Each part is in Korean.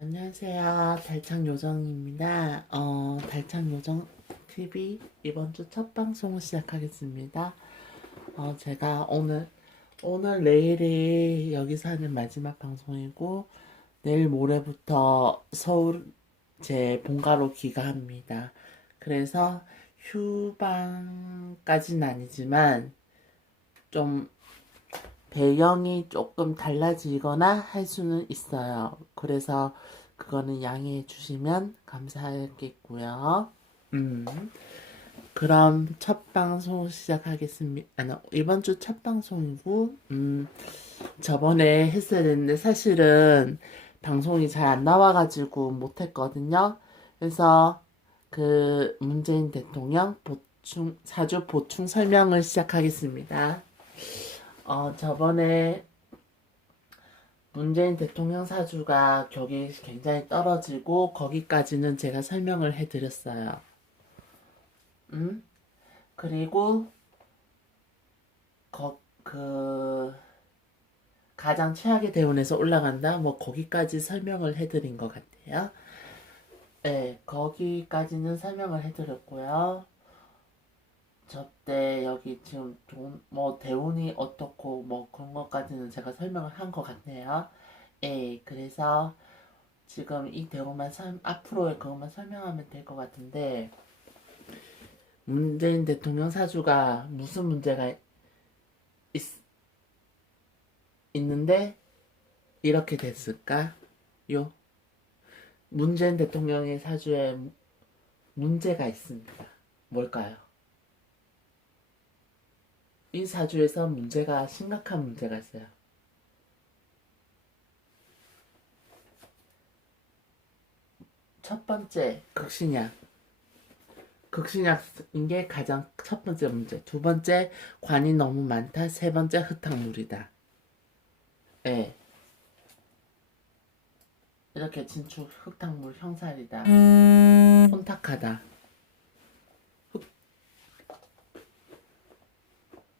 안녕하세요. 달창요정입니다. 달창요정 TV 이번 주 첫 방송을 시작하겠습니다. 제가 오늘 내일이 여기서 하는 마지막 방송이고, 내일 모레부터 서울 제 본가로 귀가합니다. 그래서 휴방까지는 아니지만, 좀 배경이 조금 달라지거나 할 수는 있어요. 그래서 그거는 양해해 주시면 감사하겠고요. 음, 그럼 첫 방송 시작하겠습니다. 이번 주 첫 방송이고, 저번에 했어야 됐는데 사실은 방송이 잘 안 나와가지고 못했거든요. 그래서 그 문재인 대통령 사주 보충 설명을 시작하겠습니다. 저번에 문재인 대통령 사주가 격이 굉장히 떨어지고 거기까지는 제가 설명을 해드렸어요. 그리고 그 가장 최악의 대운에서 올라간다. 뭐 거기까지 설명을 해드린 것 같아요. 네, 거기까지는 설명을 해드렸고요. 저때 여기 지금 뭐 대운이 어떻고 뭐 그런 것까지는 제가 설명을 한 것 같네요. 예, 그래서 지금 이 대운만 앞으로의 그것만 설명하면 될 것 같은데, 문재인 대통령 사주가 무슨 문제가 있는데 이렇게 됐을까요? 문재인 대통령의 사주에 문제가 있습니다. 뭘까요? 이 사주에서 심각한 문제가 있어요. 첫 번째, 극신약. 극신약인 게 가장 첫 번째 문제. 두 번째, 관이 너무 많다. 세 번째, 흙탕물이다. 예. 이렇게 진축, 흙탕물, 형살이다. 혼탁하다.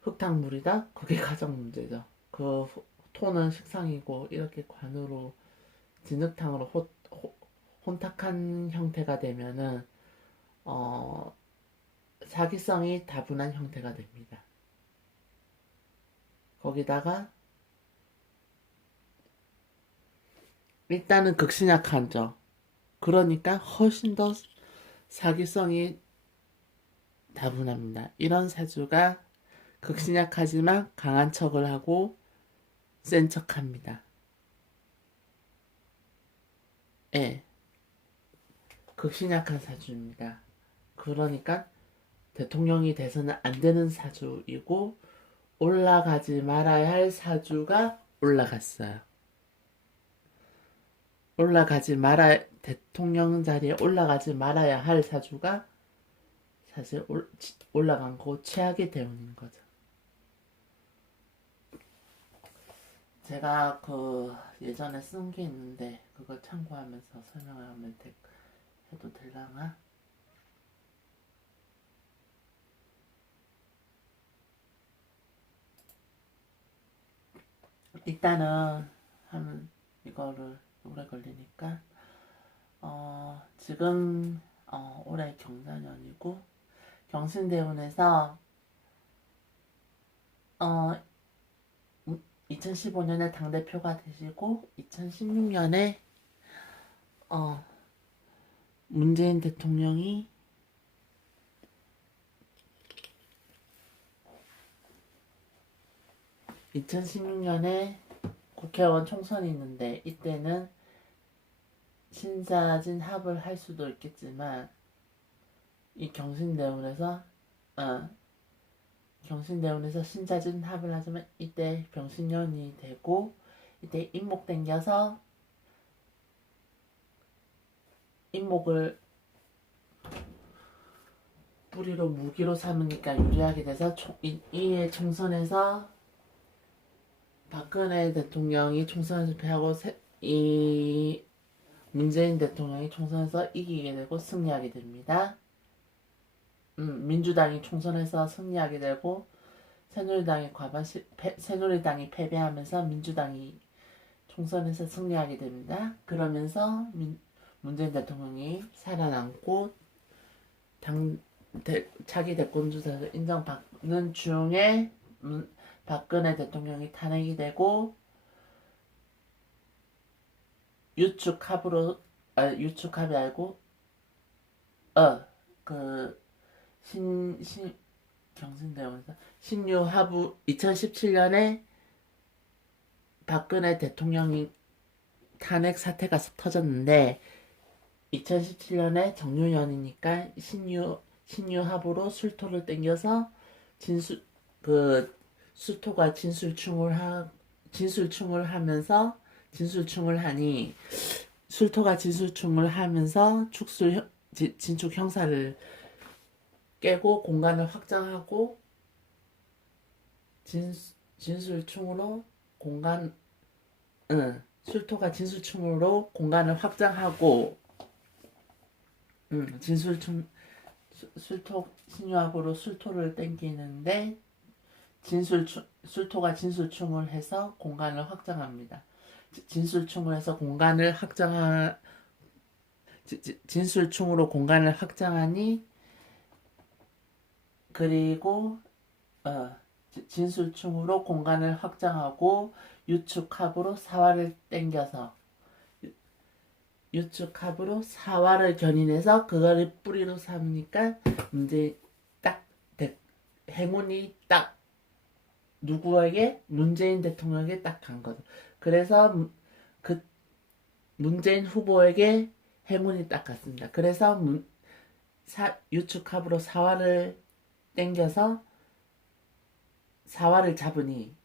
흙탕물이다? 그게 가장 문제죠. 그 토는 식상이고 이렇게 관으로 진흙탕으로 혼탁한 형태가 되면은 어, 사기성이 다분한 형태가 됩니다. 거기다가 일단은 극신약하죠. 그러니까 훨씬 더 사기성이 다분합니다. 이런 사주가 극신약하지만 강한 척을 하고 센 척합니다. 예, 극신약한 사주입니다. 그러니까 대통령이 돼서는 안 되는 사주이고 올라가지 말아야 할 사주가 올라갔어요. 대통령 자리에 올라가지 말아야 할 사주가 사실 올라간 거 최악의 대운인 거죠. 제가 그 예전에 쓴 게 있는데 그걸 참고하면서 설명을 하면 해도 될라나? 일단은 하면 이거를 오래 걸리니까 지금 올해 경자년이고 경신대운에서 2015년에 당대표가 되시고 2016년에 문재인 대통령이 2016년에 국회의원 총선이 있는데 이때는 신자진 합을 할 수도 있겠지만 이 경신대운에서 신자진 합을 하자면 이때 병신년이 되고 이때 임목 땡겨서 임목을 뿌리로 무기로 삼으니까 유리하게 돼서 이에 총선에서 박근혜 대통령이 총선에서 패하고 이 문재인 대통령이 총선에서 이기게 되고 승리하게 됩니다. 민주당이 총선에서 승리하게 되고 새누리당이 패배하면서 민주당이 총선에서 승리하게 됩니다. 그러면서 문재인 대통령이 살아남고 차기 대권 주자로 인정받는 중에 박근혜 대통령이 탄핵이 되고 유축합으로 유축합이 알고 그 경신대원에서 신유하부 2017년에 박근혜 대통령이 탄핵 사태가 터졌는데 2017년에 정유연이니까 신유합으로 술토를 땡겨서 수토가 진술충을 하면서 진술충을 하니 술토가 진술충을 하면서 진축 형사를 깨고 공간을 확장하고 진술충으로 술토가 진술충으로 공간을 확장하고 술토 신유합으로 술토를 땡기는데 술토가 진술충을 해서 공간을 확장합니다. 진술충을 해서 공간을 진술충으로 공간을 확장하니 그리고 진술충으로 공간을 확장하고 유축합으로 사활을 땡겨서 유축합으로 사활을 견인해서 그거를 뿌리로 삼으니까 이제 딱 행운이 딱 누구에게 문재인 대통령에게 딱 간 거죠. 그래서 그 문재인 후보에게 행운이 딱 갔습니다. 그래서 유축합으로 사활을 땡겨서 사활을 잡으니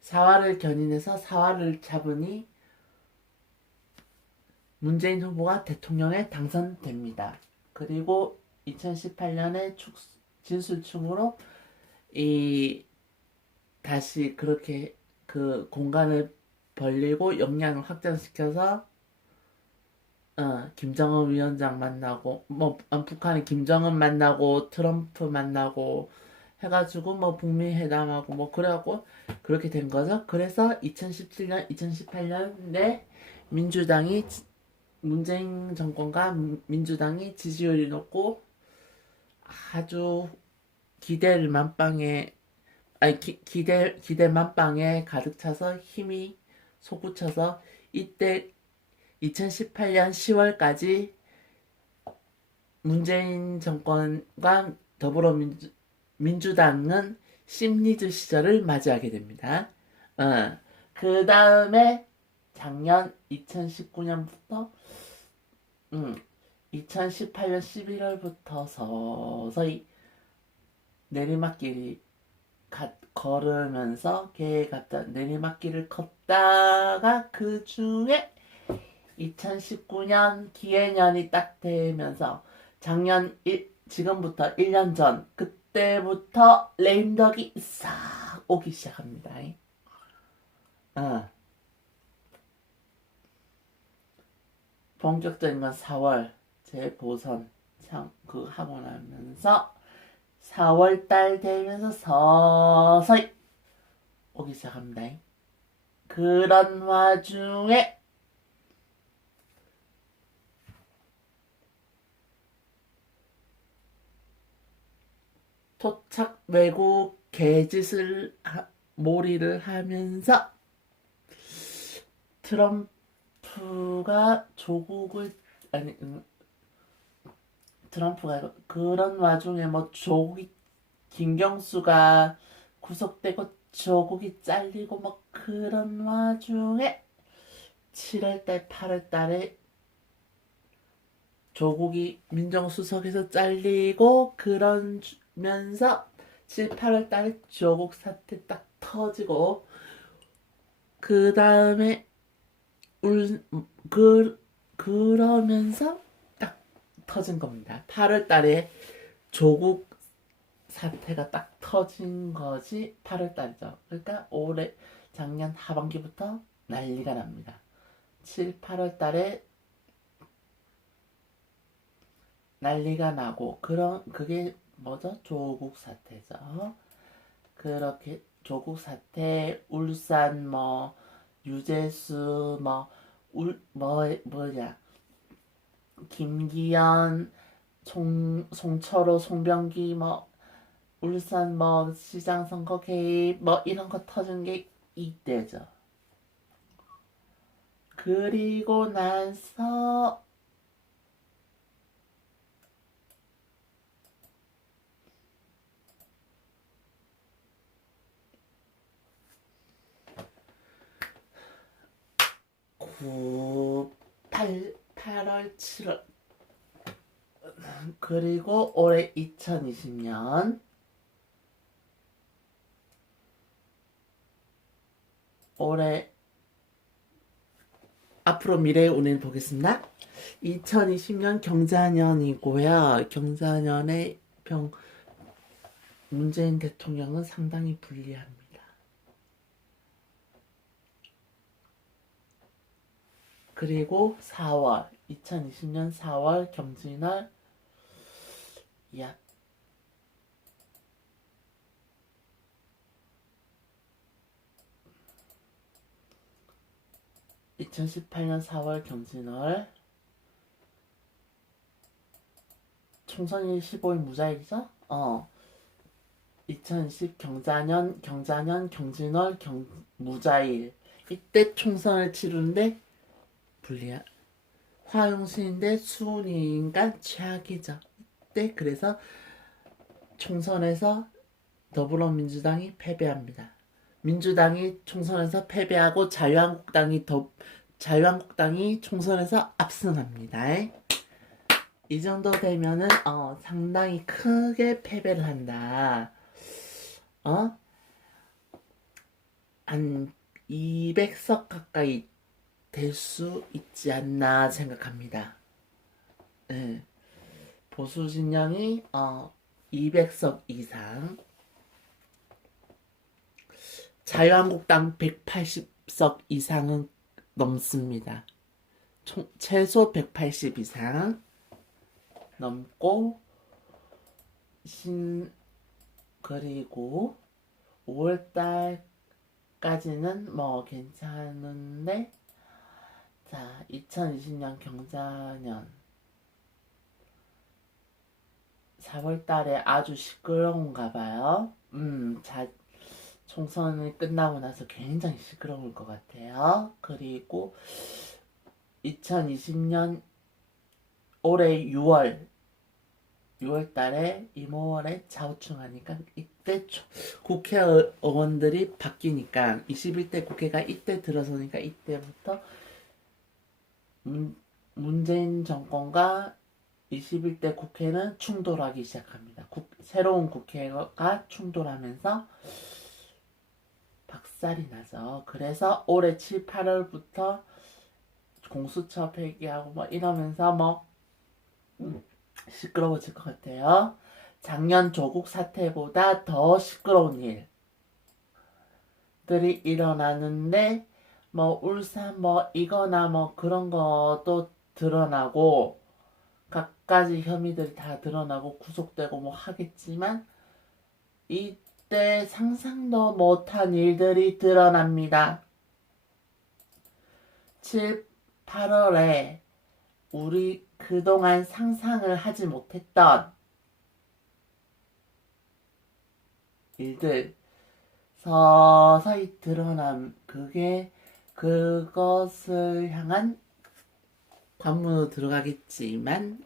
사활을 견인해서 사활을 잡으니 문재인 후보가 대통령에 당선됩니다. 그리고 2018년에 진술충으로 다시 그렇게 그 공간을 벌리고 역량을 확장시켜서 김정은 위원장 만나고 북한이 김정은 만나고 트럼프 만나고 해가지고 북미 회담하고 그래갖고 그렇게 된 거죠. 그래서 2017년, 2018년에 민주당이 문재인 정권과 민주당이 지지율이 높고 아주 기대 만빵에 가득 차서 힘이 솟구쳐서 이때 2018년 10월까지 문재인 정권과 더불어민주당은 심리즈 시절을 맞이하게 됩니다. 그 다음에 작년 2019년부터 2018년 11월부터 서서히 내리막길이 걸으면서 내리막길을 걷다가 그 중에 2019년 기해년이 딱 되면서 지금부터 1년 전 그때부터 레임덕이 싹 오기 시작합니다. 본격적인 건 4월 재보선 하고 나면서 4월달 되면서 서서히 오기 시작합니다. 그런 와중에 토착 외국 개짓을 몰이를 하면서 트럼프가 그런 와중에 김경수가 구속되고 조국이 잘리고 그런 와중에 7월달 8월달에 조국이 민정수석에서 잘리고 그러면서 7, 8월달에 조국 사태 딱 터지고 그 다음에 그러면서 딱 터진 겁니다. 8월달에 조국 사태가 딱 터진 거지 8월달이죠. 그러니까 작년 하반기부터 난리가 납니다. 7, 8월달에 난리가 나고 그게 뭐죠? 조국 사태죠. 그렇게 조국 사태, 울산 뭐 유재수 뭐 뭐냐 김기현 송철호 송병기 뭐 울산 뭐 시장 선거 개입 뭐 이런 거 터진 게 이때죠. 그리고 나서 구 8월 7월 그리고 올해 2020년 올해 앞으로 미래의 운을 보겠습니다. 2020년 경자년이고요. 경자년의 문재인 대통령은 상당히 불리합니다. 그리고 4월 2020년 4월 경진월 야 2018년 4월 경진월 총선일 15일 무자일이죠? 2020 경자년 경진월 무자일 이때 총선을 치르는데 불리한 화용신인데 수은이니까 최악이죠. 이때 그래서 총선에서 더불어민주당이 패배합니다. 민주당이 총선에서 패배하고 자유한국당이 총선에서 압승합니다. 이 정도 되면은 상당히 크게 패배를 한다. 한 200석 가까이 될 수 있지 않나 생각합니다. 네. 보수 진영이 200석 이상, 자유한국당 180석 이상은 넘습니다. 최소 180 이상 넘고 그리고 5월달까지는 뭐 괜찮은데 자 2020년 경자년 4월달에 아주 시끄러운가 봐요. 총선이 끝나고 나서 굉장히 시끄러울 것 같아요. 그리고 2020년 올해 6월달에 이모월에 좌우충하니까 이때 국회의원들이 바뀌니까 21대 국회가 이때 들어서니까 이때부터 문재인 정권과 21대 국회는 충돌하기 시작합니다. 새로운 국회가 충돌하면서 박살이 나죠. 그래서 올해 7, 8월부터 공수처 폐기하고 뭐 이러면서 뭐 시끄러워질 것 같아요. 작년 조국 사태보다 더 시끄러운 일들이 일어나는데 뭐 울산 뭐 이거나 뭐 그런 것도 드러나고 갖가지 혐의들이 다 드러나고 구속되고 뭐 하겠지만 이때 상상도 못한 일들이 드러납니다. 7, 8월에 우리 그동안 상상을 하지 못했던 일들 서서히 드러남 그것을 향한 관문으로 들어가겠지만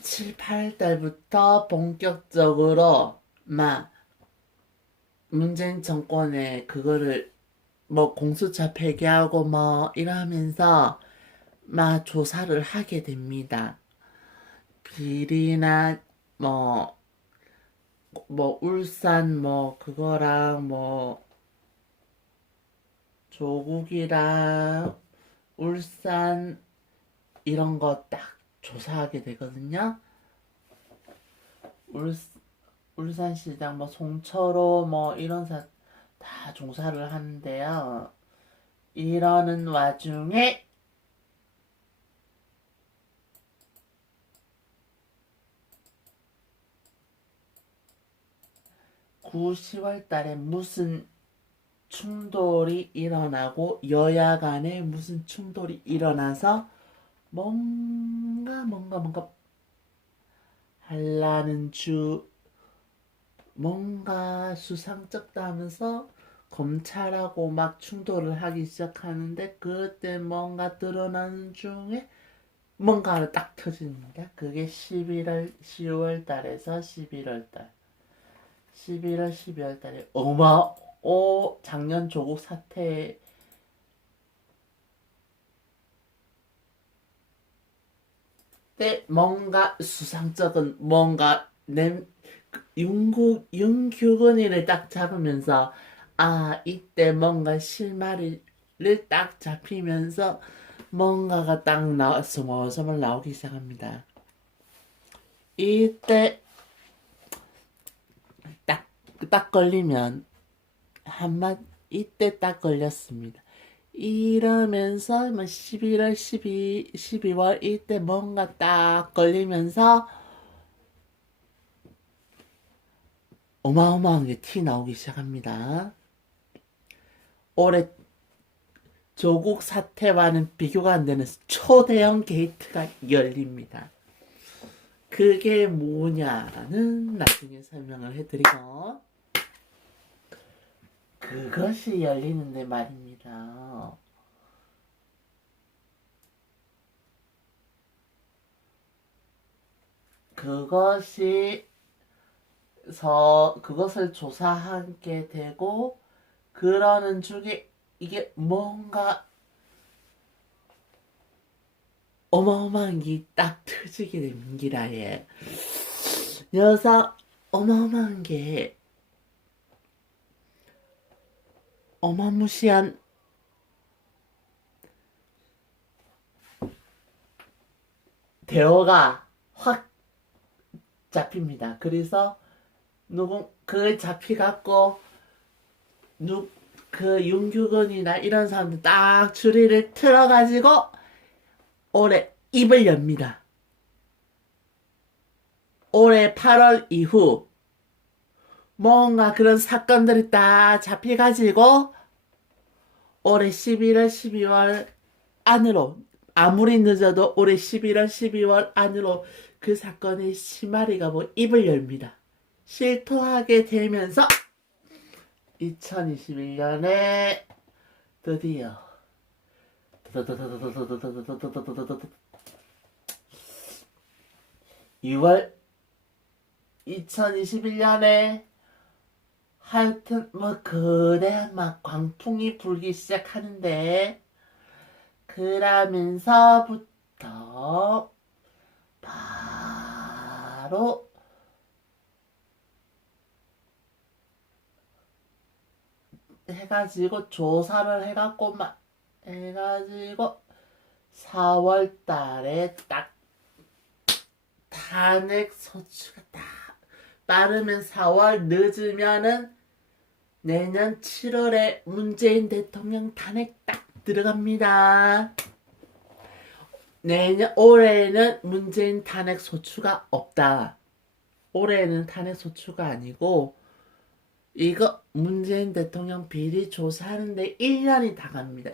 7, 8달부터 본격적으로 문재인 정권의 그거를 뭐 공수처 폐기하고 뭐 이러면서 조사를 하게 됩니다. 비리나 뭐 울산 뭐 그거랑 뭐 조국이랑 울산 이런 거 딱 조사하게 되거든요. 울산시장 뭐 송철호 뭐 이런 다 조사를 하는데요. 이러는 와중에 9, 10월 달에 무슨 충돌이 일어나고 여야 간에 무슨 충돌이 일어나서 뭔가 하려는 뭔가 수상쩍다 하면서 검찰하고 막 충돌을 하기 시작하는데 그때 뭔가 드러나는 중에 뭔가가 딱 터집니다. 그게 10월 달에서 11월 달. 12월 달에 작년 조국 사태 때 뭔가 수상쩍은 뭔가 윤규근이를 딱 잡으면서 이때 뭔가 실마리를 딱 잡히면서 뭔가가 딱 스멀스멀 나오기 시작합니다. 이때 딱 걸리면 이때 딱 걸렸습니다. 이러면서 11월, 12월 이때 뭔가 딱 걸리면서 어마어마한 게 티 나오기 시작합니다. 올해 조국 사태와는 비교가 안 되는 초대형 게이트가 열립니다. 그게 뭐냐는 나중에 설명을 해드리고 그것이 열리는데 말입니다. 그것을 조사하게 되고 그러는 중에 이게 뭔가 어마어마한 게 딱 터지게 됩니다. 예. 여기서 어마어마한 게 어마무시한 대어가 확 잡힙니다. 그래서 그 잡히갖고 그 윤규근이나 이런 사람들 딱 줄이를 틀어가지고 올해 입을 엽니다. 올해 8월 이후 뭔가 그런 사건들이 딱 잡혀가지고 올해 11월, 12월 안으로 아무리 늦어도 올해 11월, 12월 안으로 그 사건의 시마리가 입을 열립니다. 실토하게 되면서 2021년에 드디어 6월 2021년에 하여튼 그래 막 광풍이 불기 시작하는데 그러면서부터 바로 해가지고 조사를 해갖고 막 해가지고 4월 달에 딱 탄핵 소추가 딱 빠르면 4월 늦으면은 내년 7월에 문재인 대통령 탄핵 딱 들어갑니다. 올해는 문재인 탄핵 소추가 없다. 올해는 탄핵 소추가 아니고 이거 문재인 대통령 비리 조사하는데 1년이 다 갑니다.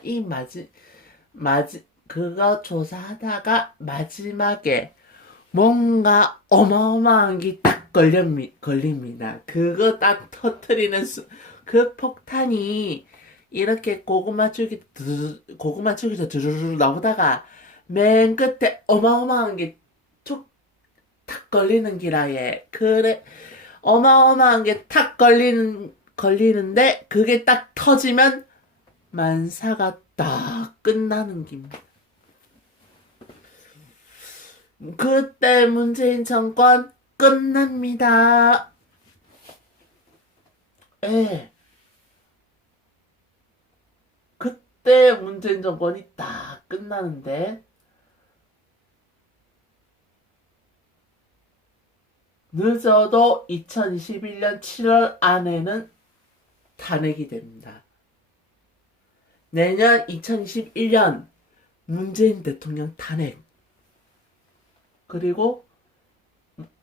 그거 조사하다가 마지막에 뭔가 어마어마한 게 딱 걸립니다. 그거 딱 터트리는 그 폭탄이 이렇게 고구마 죽이서 두루루 나오다가 맨 끝에 어마어마한 게 툭 탁 걸리는 기라에 그래 어마어마한 게 탁 걸리는데 그게 딱 터지면 만사가 딱 끝나는 겁니다. 그때 문재인 정권 끝납니다. 예. 그때 문재인 정권이 딱 끝나는데 늦어도 2021년 7월 안에는 탄핵이 됩니다. 내년 2021년 문재인 대통령 탄핵 그리고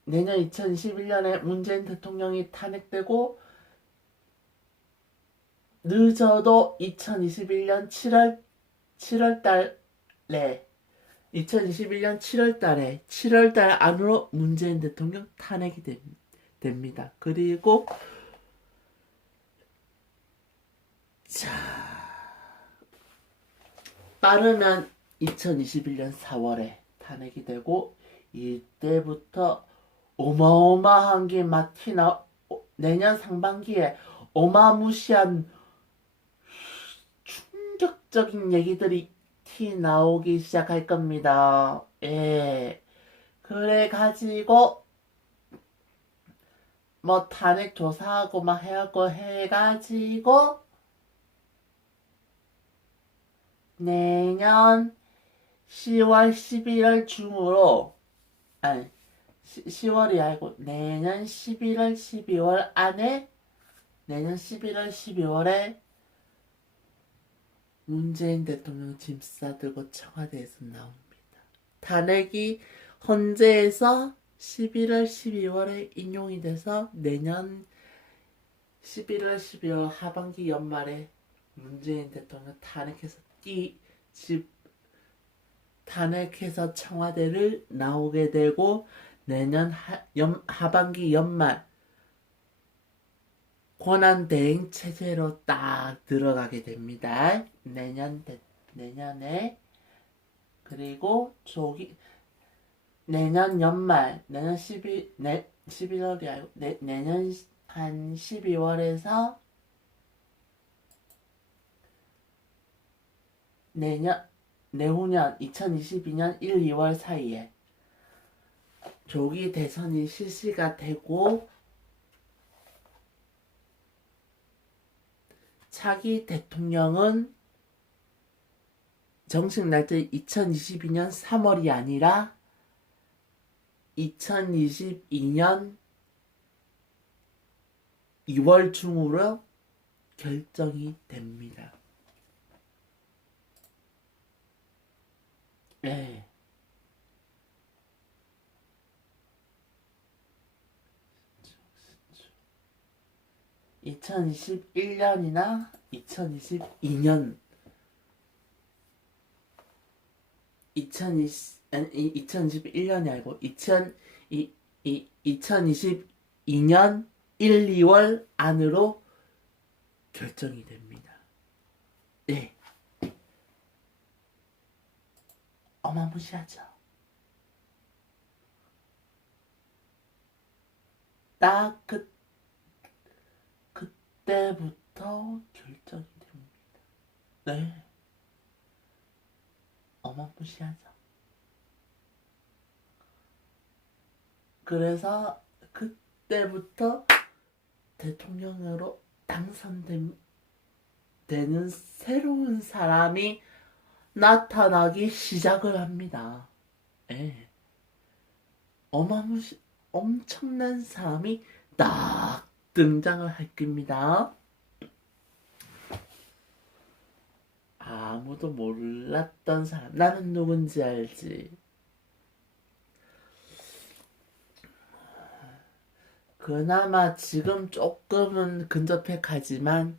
내년 2021년에 문재인 대통령이 탄핵되고 늦어도 2021년 7월 달에 2021년 7월 달에 7월 달 안으로 문재인 대통령 탄핵이 됩니다. 그리고 자, 빠르면 2021년 4월에 탄핵이 되고 이때부터 어마어마한 게 막 내년 상반기에 어마무시한 충격적인 얘기들이 티 나오기 시작할 겁니다. 예. 그래가지고 뭐 탄핵 조사하고 막 해갖고 해가지고 내년 10월 11월 중으로 아니 10월이 아니고 내년 11월 12월 안에 내년 11월 12월에 문재인 대통령 짐 싸들고 청와대에서 나옵니다. 탄핵이 헌재에서 11월 12월에 인용이 돼서 내년 11월 12월 하반기 연말에 문재인 대통령 탄핵해서 청와대를 나오게 되고 내년 하반기 연말 권한대행 체제로 딱 들어가게 됩니다. 내년에 그리고 내년 연말 내년 11월이 아니고 내년 한 12월에서 내후년 2022년 1, 2월 사이에 조기 대선이 실시가 되고 차기 대통령은 정식 날짜 2022년 3월이 아니라 2022년 2월 중으로 결정이 됩니다. 네. 2021년이나 2022년 2021년이 아니고 2022년 1, 2월 안으로 결정이 됩니다. 네. 어마무시하죠. 딱 그때부터 결정이 됩니다. 네. 어마무시하죠. 그래서 그때부터 대통령으로 당선되는 새로운 사람이 나타나기 시작을 합니다. 예. 엄청난 사람이 딱 등장을 할 겁니다. 아무도 몰랐던 사람. 나는 누군지 알지. 그나마 지금 조금은 근접해 가지만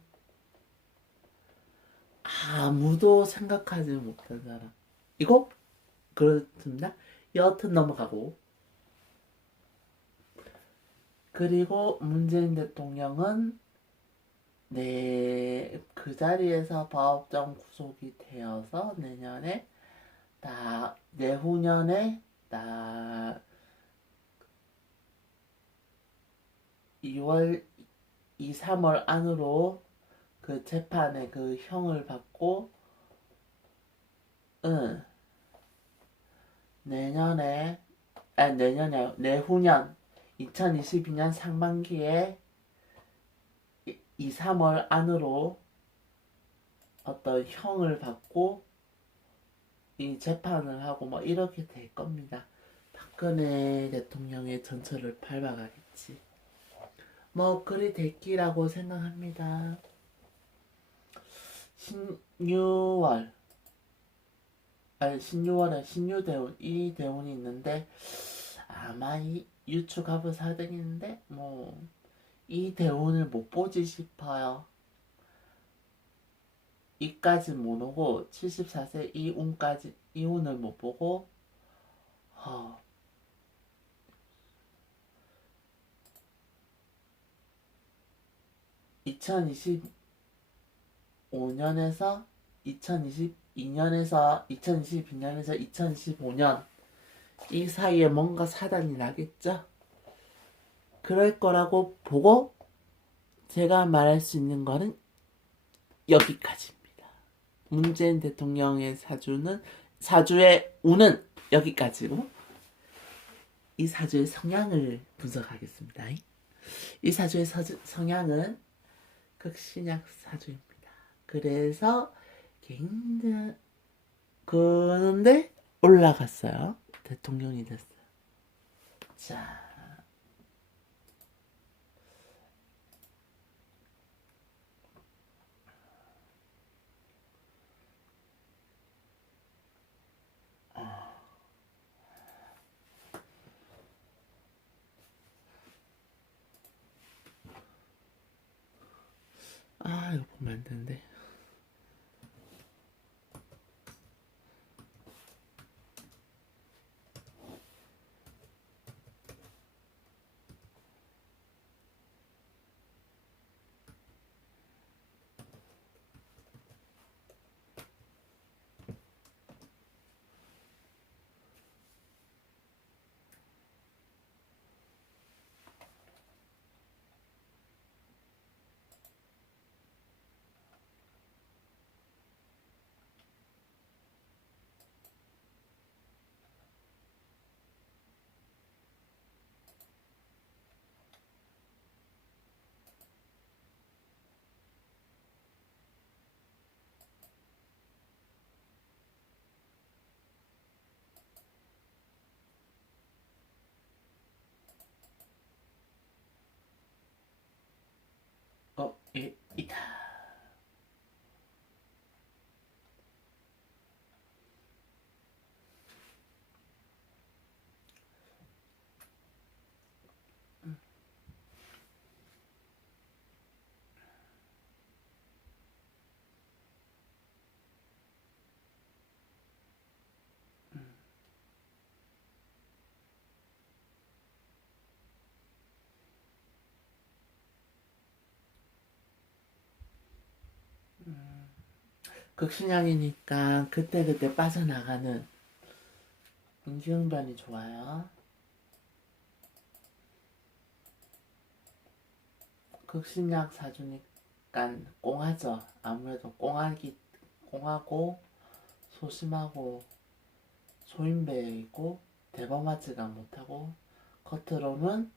아무도 생각하지 못한 사람. 이거 그렇습니다. 여하튼 넘어가고. 그리고 문재인 대통령은 그 자리에서 법정 구속이 되어서 내후년에 2월 2, 3월 안으로 그 재판에 그 형을 받고 내후년 2022년 상반기에 2, 3월 안으로 어떤 형을 받고 이 재판을 하고 뭐 이렇게 될 겁니다. 박근혜 대통령의 전철을 밟아가겠지. 뭐 그리 됐기라고 생각합니다. 신유월에 신유대운 이 대운이 있는데 아마 이 유축합을 4등인데 뭐 이 대운을 못 보지 싶어요. 이까지 못 오고 74세 이운까지 이운을 못 보고 2025년에서 2022년에서 2022년에서 2025년 이 사이에 뭔가 사단이 나겠죠? 그럴 거라고 보고 제가 말할 수 있는 거는 여기까지입니다. 문재인 대통령의 사주의 운은 여기까지고 이 사주의 성향을 분석하겠습니다. 이 사주의 성향은 극신약 사주입니다. 그래서 굉장히 그런데 올라갔어요. 대통령이 됐어요. 자, 이거 보면 안 되는데. 이다. 극신약이니까 그때그때 빠져나가는 임기응변이 좋아요. 극신약 사주니까 꽁하죠. 아무래도 꽁하고 소심하고 소인배이고 대범하지가 못하고 겉으로는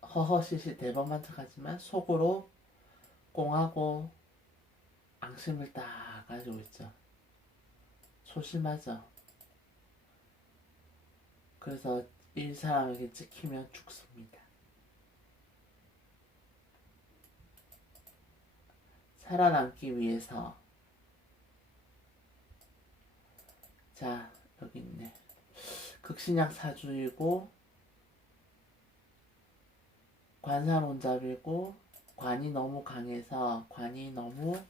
허허시시 대범한 척하지만 속으로 꽁하고 앙심을 딱 가지고 있죠. 소심하죠. 그래서 이 사람에게 찍히면 죽습니다. 살아남기 위해서 자 여기 있네. 극신약 사주이고 관사론잡이고 관이 너무 강해서 관이 너무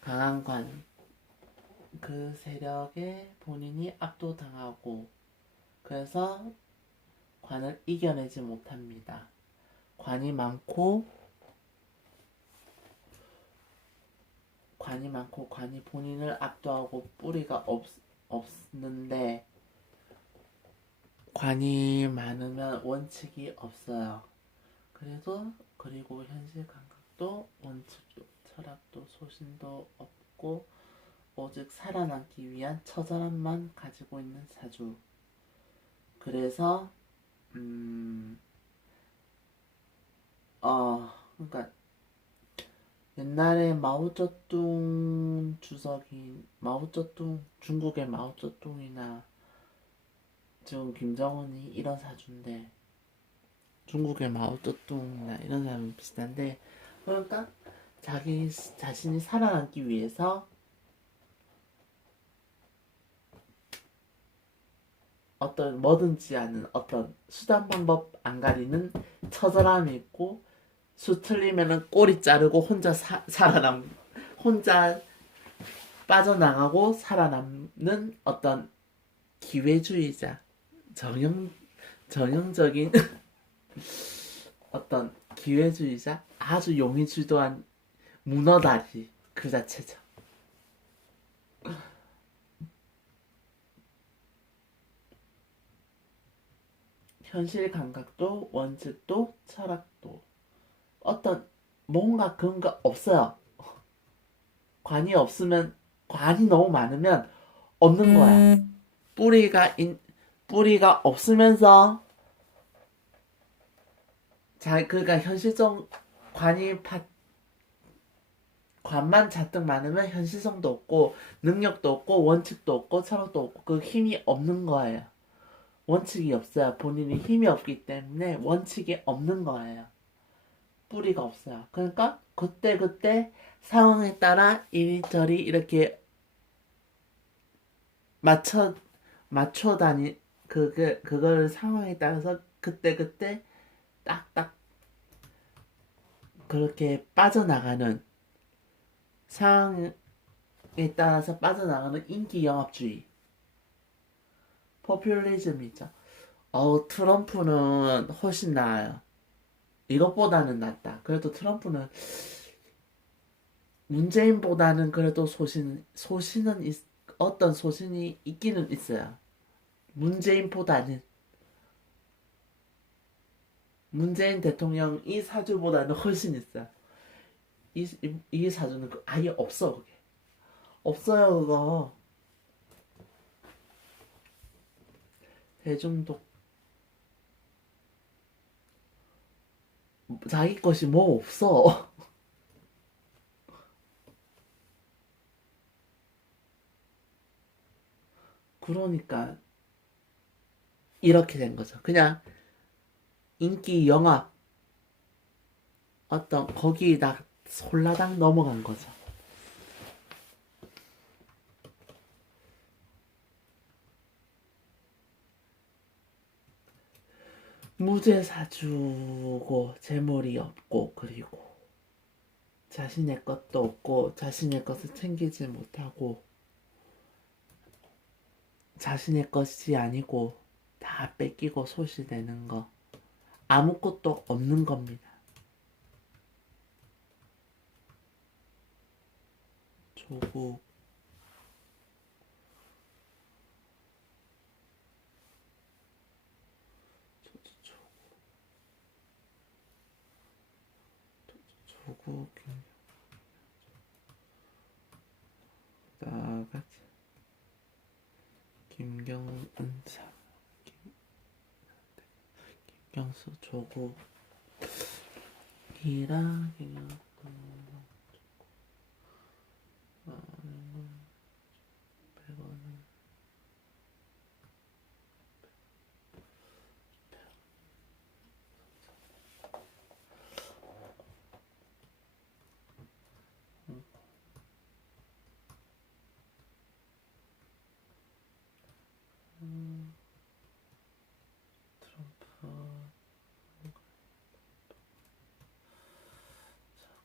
강한 그 세력에 본인이 압도당하고 그래서 관을 이겨내지 못합니다. 관이 많고 관이 본인을 압도하고 뿌리가 없는데 관이 많으면 원칙이 없어요. 그리고 현실 감각도 원칙도 철학도 소신도 없고 오직 살아남기 위한 처절함만 가지고 있는 사주. 그래서 그러니까 옛날에 마오쩌둥 중국의 마오쩌둥이나 지금 김정은이 이런 사주인데 중국의 마오쩌둥이나 이런 사람이 비슷한데 그러니까 자기 자신이 살아남기 위해서 어떤 뭐든지 하는 어떤 수단 방법 안 가리는 처절함이 있고 수 틀리면은 꼬리 자르고 혼자 혼자 빠져나가고 살아남는 어떤 기회주의자, 정형, 전형적인 어떤 기회주의자, 아주 용의주도한 문어다리 그 자체죠. 현실 감각도 원칙도 철학도 어떤 뭔가 그런 거 없어요. 관이 없으면 관이 너무 많으면 없는 거야. 뿌리가 없으면서 자 그러니까 현실적 관이 관만 잔뜩 많으면 현실성도 없고 능력도 없고 원칙도 없고 철학도 없고 그 힘이 없는 거예요. 원칙이 없어요. 본인이 힘이 없기 때문에 원칙이 없는 거예요. 뿌리가 없어요. 그러니까 그때그때 상황에 따라 이리저리 이렇게 맞춰 맞춰 다니 그걸 상황에 따라서 그때그때 딱딱 그렇게 빠져나가는 상황에 따라서 빠져나가는 인기 영합주의 포퓰리즘이죠. 트럼프는 훨씬 나아요. 이것보다는 낫다. 그래도 트럼프는 문재인보다는 그래도 어떤 소신이 있기는 있어요. 문재인보다는 문재인 대통령 이 사주보다는 훨씬 있어요. 이 사주는 아예 없어 그게. 없어요 그거. 대중독 자기 것이 뭐 없어. 그러니까 이렇게 된 거죠. 그냥 인기 영합 어떤 거기다 솔라당 넘어간 거죠. 무죄 사주고 재물이 없고 그리고 자신의 것도 없고 자신의 것을 챙기지 못하고 자신의 것이 아니고 다 뺏기고 소실되는 거 아무것도 없는 겁니다. 조국 조국 나가 김경은사 김경수 조국이랑 트럼프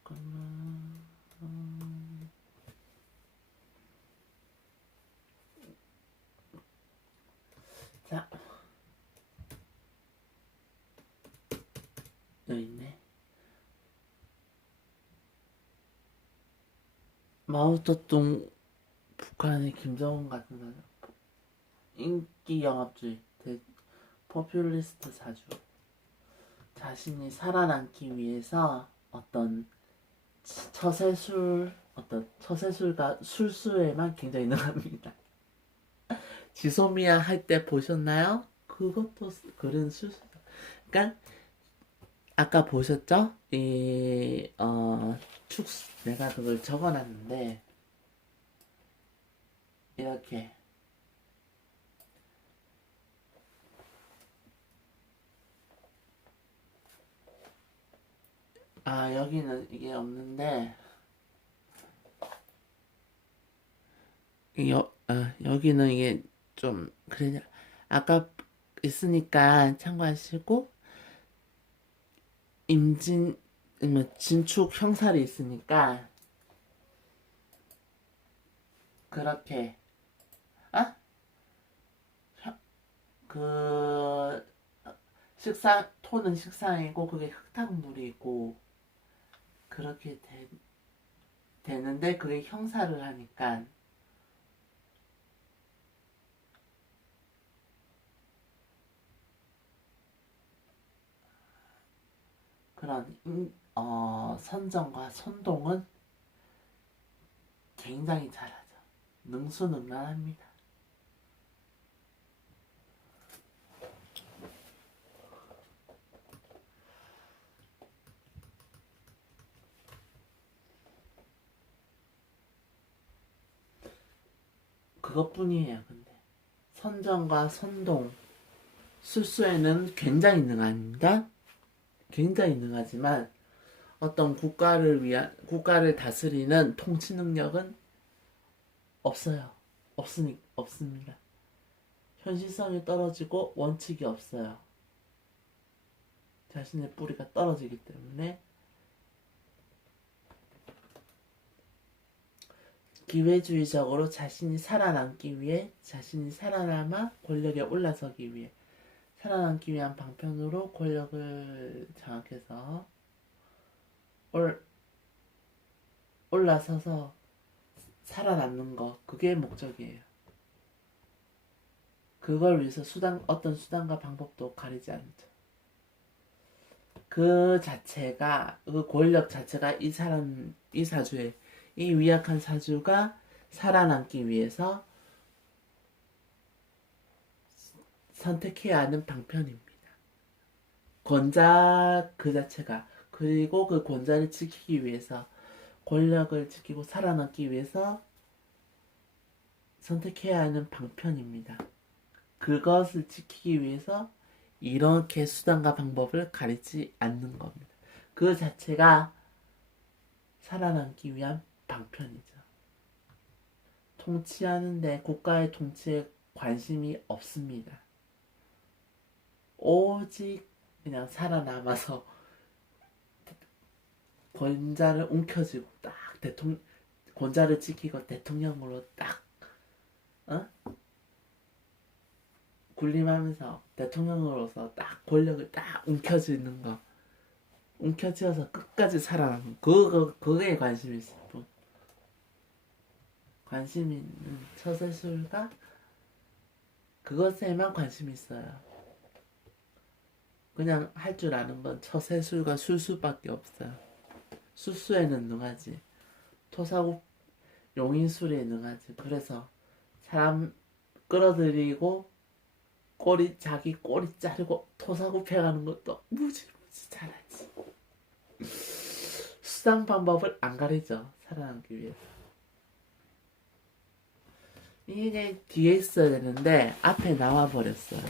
잠깐만 자 여기 있네. 마오쩌둥 북한의 김정은 같은 사람 인기 영합주의 포퓰리스트 사주 자신이 살아남기 위해서 어떤 처세술과 술수에만 굉장히 능합니다. 지소미아 할 때 보셨나요? 그것도 그런 술수. 그러니까 아까 보셨죠? 내가 그걸 적어놨는데 이렇게 여기는 이게 없는데 여기는 이게 좀 그래 아까 있으니까 참고하시고 임진 진축 형살이 있으니까 그렇게 아? 그 식상 토는 식상이고 그게 흙탕물이고 그렇게 되는데 그게 형사를 하니까 그런 선정과 선동은 굉장히 잘하죠. 능수능란합니다. 그것뿐이에요. 근데 선정과 선동 술수에는 굉장히 능합니다. 굉장히 능하지만 어떤 국가를 다스리는 통치 능력은 없어요. 없습니다. 현실성이 떨어지고 원칙이 없어요. 자신의 뿌리가 떨어지기 때문에 기회주의적으로 자신이 살아남기 위해 자신이 살아남아 권력에 올라서기 위해 살아남기 위한 방편으로 권력을 장악해서 올라서서 살아남는 거 그게 목적이에요. 그걸 위해서 어떤 수단과 방법도 가리지 않죠. 그 권력 자체가 이 사주의 이 위약한 사주가 살아남기 위해서 선택해야 하는 방편입니다. 권자 그 자체가 그리고 그 권자를 지키기 위해서 권력을 지키고 살아남기 위해서 선택해야 하는 방편입니다. 그것을 지키기 위해서 이렇게 수단과 방법을 가리지 않는 겁니다. 그 자체가 살아남기 위한 방편이죠. 통치하는데 국가의 통치에 관심이 없습니다. 오직 그냥 살아남아서 권자를 움켜쥐고 딱 권자를 지키고 대통령으로 딱 군림하면서 대통령으로서 딱 권력을 딱 움켜쥐는 거 움켜쥐어서 끝까지 살아남는 그거에 관심이 있을 뿐 관심 있는 처세술가 그것에만 관심이 있어요. 그냥 할 줄 아는 건 처세술과 술수밖에 없어요. 술수에는 능하지 토사구 용인술에 능하지. 그래서 사람 끌어들이고 자기 꼬리 자르고 토사구패가는 것도 무지무지 잘하지. 수상 방법을 안 가리죠. 살아남기 위해서. 이게 뒤에 있어야 되는데 앞에 나와 버렸어요.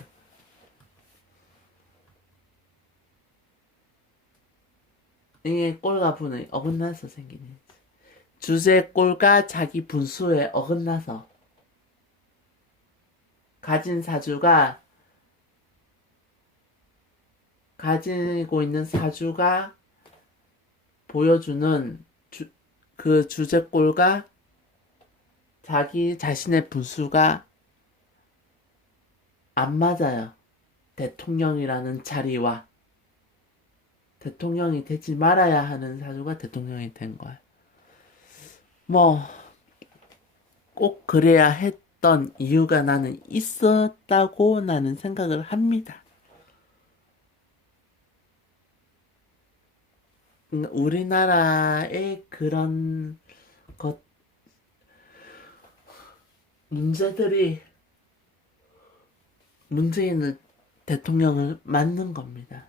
이게 꼴과 분의 어긋나서 생긴 일이지. 주제 꼴과 자기 분수에 어긋나서 가지고 있는 사주가 보여주는 그 주제꼴과 자신의 분수가 안 맞아요. 대통령이라는 자리와 대통령이 되지 말아야 하는 사주가 대통령이 된 거야. 뭐 꼭 그래야 했던 이유가 나는 있었다고 나는 생각을 합니다. 우리나라의 그런 문제들이 문재인 대통령을 만든 겁니다.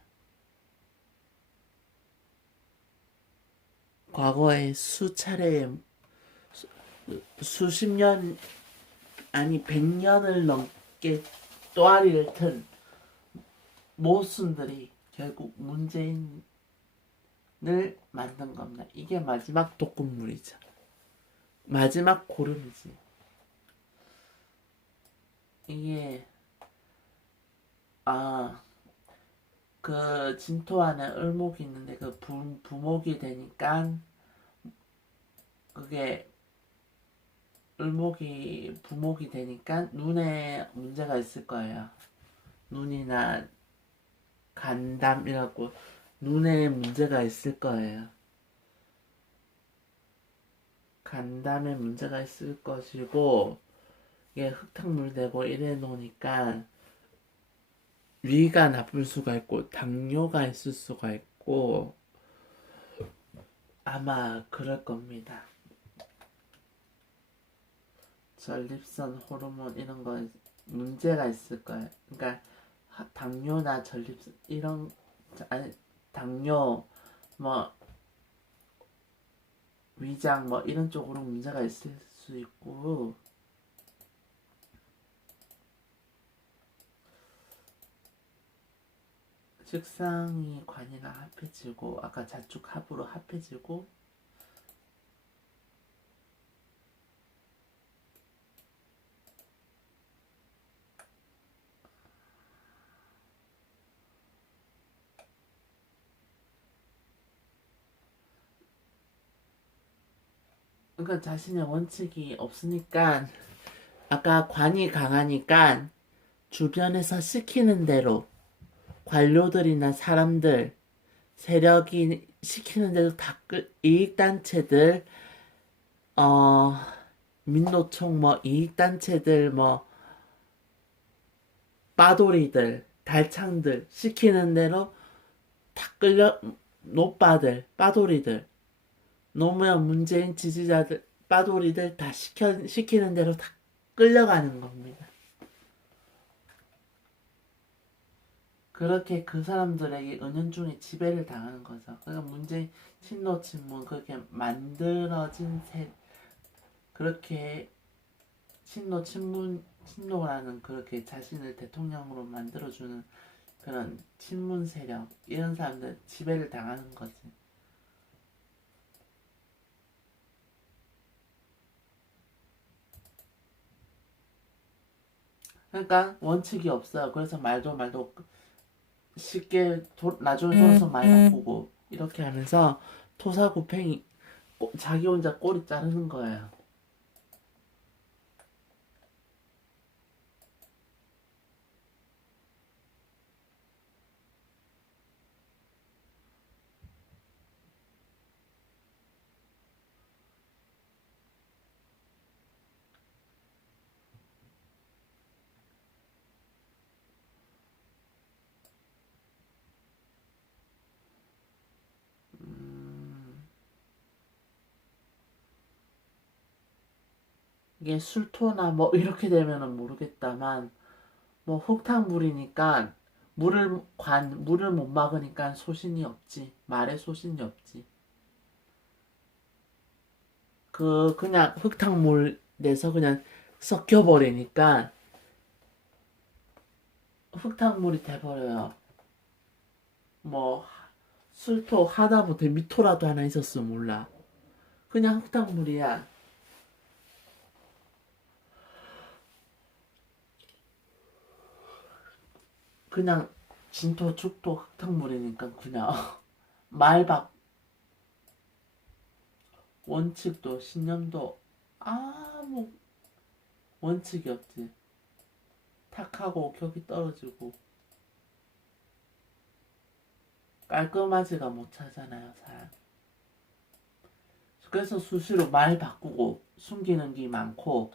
과거에 수차례 수십 년 아니 100년을 넘게 또아리를 튼 모순들이 결국 문재인을 만든 겁니다. 이게 마지막 독극물이죠. 마지막 고름이지. 이게 그 진토 안에 을목이 있는데 그 부목이 되니까 그게 을목이 부목이 되니까 눈에 문제가 있을 거예요. 눈이나 간담이라고 눈에 문제가 있을 거예요. 간담에 문제가 있을 것이고 이게 흙탕물 되고 이래 놓으니까 위가 나쁠 수가 있고 당뇨가 있을 수가 있고 아마 그럴 겁니다. 전립선 호르몬 이런 거 문제가 있을 거예요. 그러니까 당뇨나 전립선 이런 아니 당뇨 뭐 위장 뭐 이런 쪽으로 문제가 있을 수 있고 식상이 관이나 합해지고 아까 자축 합으로 합해지고 그러니까 자신의 원칙이 없으니까 아까 관이 강하니까 주변에서 시키는 대로 관료들이나 사람들 세력이 시키는 대로 다 이익단체들 어 민노총 뭐 이익단체들 뭐 빠돌이들 달창들 시키는 대로 다 끌려 노빠들 빠돌이들 노무현 문재인 지지자들 빠돌이들 다 시키는 대로 다 끌려가는 겁니다. 그렇게 그 사람들에게 은연중에 지배를 당하는 거죠. 그러니까 문재인 친노 친문 그렇게 만들어진 그렇게 친노 친문 친노라는 그렇게 자신을 대통령으로 만들어주는 그런 친문 세력 이런 사람들 지배를 당하는 거지. 그러니까 원칙이 없어요. 그래서 말도 쉽게 나중에 돌아서 말 바꾸고 이렇게 하면서 토사구팽이 자기 혼자 꼬리 자르는 거예요. 이게 술토나 뭐 이렇게 되면은 모르겠다만 뭐 흙탕물이니까 물을 못 막으니까 소신이 없지. 말에 소신이 없지. 그냥 흙탕물 내서 그냥 섞여버리니까 흙탕물이 돼버려요. 뭐 술토 하다못해 미토라도 하나 있었으면 몰라. 그냥 흙탕물이야. 그냥 진토 죽토 흙탕물이니까 그냥 말박 원칙도 신념도 아무 원칙이 없지. 탁하고 격이 떨어지고 깔끔하지가 못하잖아요 사람. 그래서 수시로 말 바꾸고 숨기는 게 많고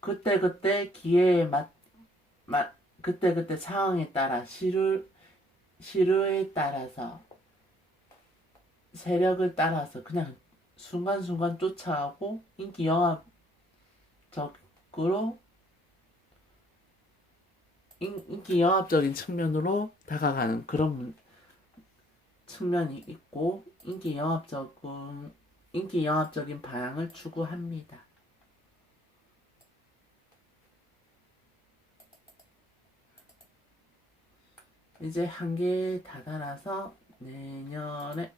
그때그때 기회에 그때그때 상황에 따라 시류에 따라서 세력을 따라서 그냥 순간순간 쫓아가고 인기 영합적으로 인기 영합적인 측면으로 다가가는 그런 측면이 있고 인기 영합적인 방향을 추구합니다. 이제 한계에 다다라서 내년에